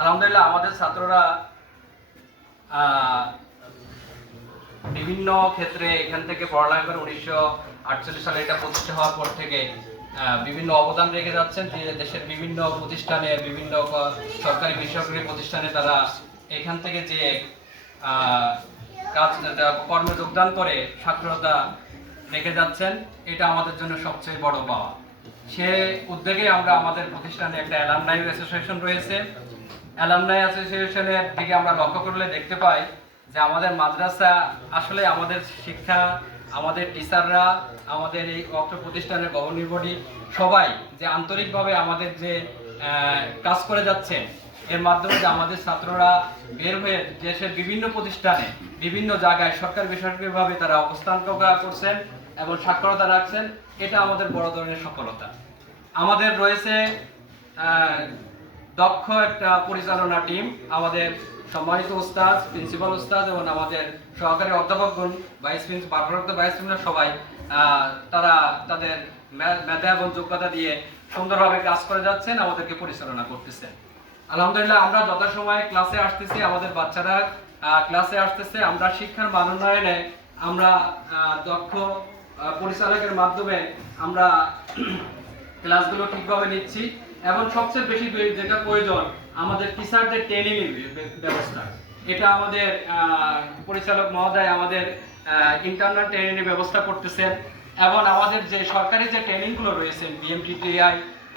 আলহামদুলিল্লাহ আমাদের ছাত্ররা বিভিন্ন ক্ষেত্রে এখান থেকে পড়ালেখা করে 1948 সালে এটা প্রতিষ্ঠা হওয়ার পর থেকে বিভিন্ন অবদান রেখে যাচ্ছেন। যে দেশের বিভিন্ন প্রতিষ্ঠানে, বিভিন্ন সরকারি বেসরকারি প্রতিষ্ঠানে তারা এখান থেকে যে কাজ কর্মে যোগদান করে সাক্ষরতা রেখে যাচ্ছেন, এটা আমাদের জন্য সবচেয়ে বড় পাওয়া। সে উদ্যোগে আমরা আমাদের প্রতিষ্ঠানে একটা অ্যালামনাই অ্যাসোসিয়েশন রয়েছে। অ্যালামনাই অ্যাসোসিয়েশনের দিকে আমরা লক্ষ্য করলে দেখতে পাই যে আমাদের মাদ্রাসা আসলে আমাদের শিক্ষা, আমাদের টিচাররা, আমাদের এই অত্র প্রতিষ্ঠানের গভর্নিং বডি সবাই যে আন্তরিকভাবে আমাদের যে কাজ করে যাচ্ছেন, এর মাধ্যমে যে আমাদের ছাত্ররা বের হয়ে দেশের বিভিন্ন প্রতিষ্ঠানে, বিভিন্ন জায়গায় সরকারি বেসরকারিভাবে তারা অবস্থান করছেন এবং সাক্ষরতা রাখছেন, এটা আমাদের বড় ধরনের সফলতা। আমাদের রয়েছে দক্ষ একটা পরিচালনা টিম, আমাদের সম্মানিত উস্তাদ, প্রিন্সিপাল উস্তাদ এবং আমাদের সহকারী অধ্যাপকগণ, ভাইস প্রিন্সিপাল, ভারপ্রাপ্ত ভাইস প্রিন্সিপাল সবাই তারা তাদের মেধা এবং যোগ্যতা দিয়ে সুন্দরভাবে কাজ করে যাচ্ছেন, আমাদেরকে পরিচালনা করতেছেন। আলহামদুলিল্লাহ আমরা যথাসময়ে ক্লাসে আসতেছি, আমাদের বাচ্চারা ক্লাসে আসতেছে। আমরা শিক্ষার মান উন্নয়নে আমরা দক্ষ পরিচালকের মাধ্যমে আমরা ক্লাসগুলো ঠিকভাবে নিচ্ছি এবং সবচেয়ে বেশি যেটা প্রয়োজন আমাদের টিচারদের ট্রেনিং ব্যবস্থা। এটা আমাদের পরিচালক মহোদয় আমাদের ইন্টারনাল ট্রেনিং এর ব্যবস্থা করতেছেন এবং আমাদের যে সরকারি যে ট্রেনিংগুলো রয়েছে বিএমটিটিআই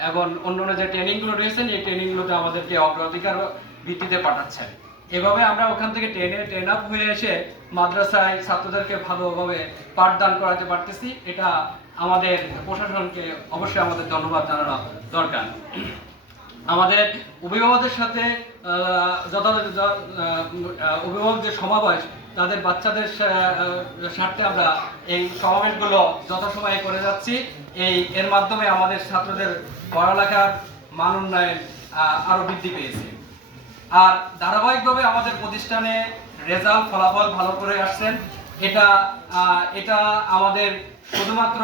এবং অন্যান্য যে ট্রেনিংগুলো রয়েছে এই ট্রেনিংগুলোতে আমাদেরকে অগ্রাধিকার ভিত্তিতে পাঠাচ্ছেন। এভাবে আমরা ওখান থেকে ট্রেন আপ হয়ে এসে মাদ্রাসায় ছাত্রদেরকে ভালোভাবে পাঠদান করাতে পারতেছি। এটা আমাদের প্রশাসনকে অবশ্যই আমাদের ধন্যবাদ জানানো দরকার। আমাদের অভিভাবকদের সাথে অভিভাবকদের সমাবেশ, তাদের বাচ্চাদের স্বার্থে আমরা এই সমাবেশগুলো যথাসময়ে করে যাচ্ছি। এর মাধ্যমে আমাদের ছাত্রদের পড়ালেখার মান উন্নয়ন আরো বৃদ্ধি পেয়েছে। আর ধারাবাহিকভাবে আমাদের প্রতিষ্ঠানে রেজাল্ট ফলাফল ভালো করে আসছেন। এটা আমাদের শুধুমাত্র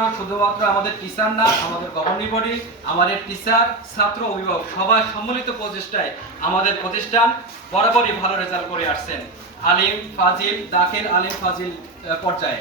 আমাদের টিচার না, আমাদের গভর্নিং বডি, আমাদের টিচার, ছাত্র, অভিভাবক সবাই সম্মিলিত প্রচেষ্টায় আমাদের প্রতিষ্ঠান বরাবরই ভালো রেজাল্ট করে আসছেন আলিম ফাজিল, দাখিল আলিম ফাজিল পর্যায়ে।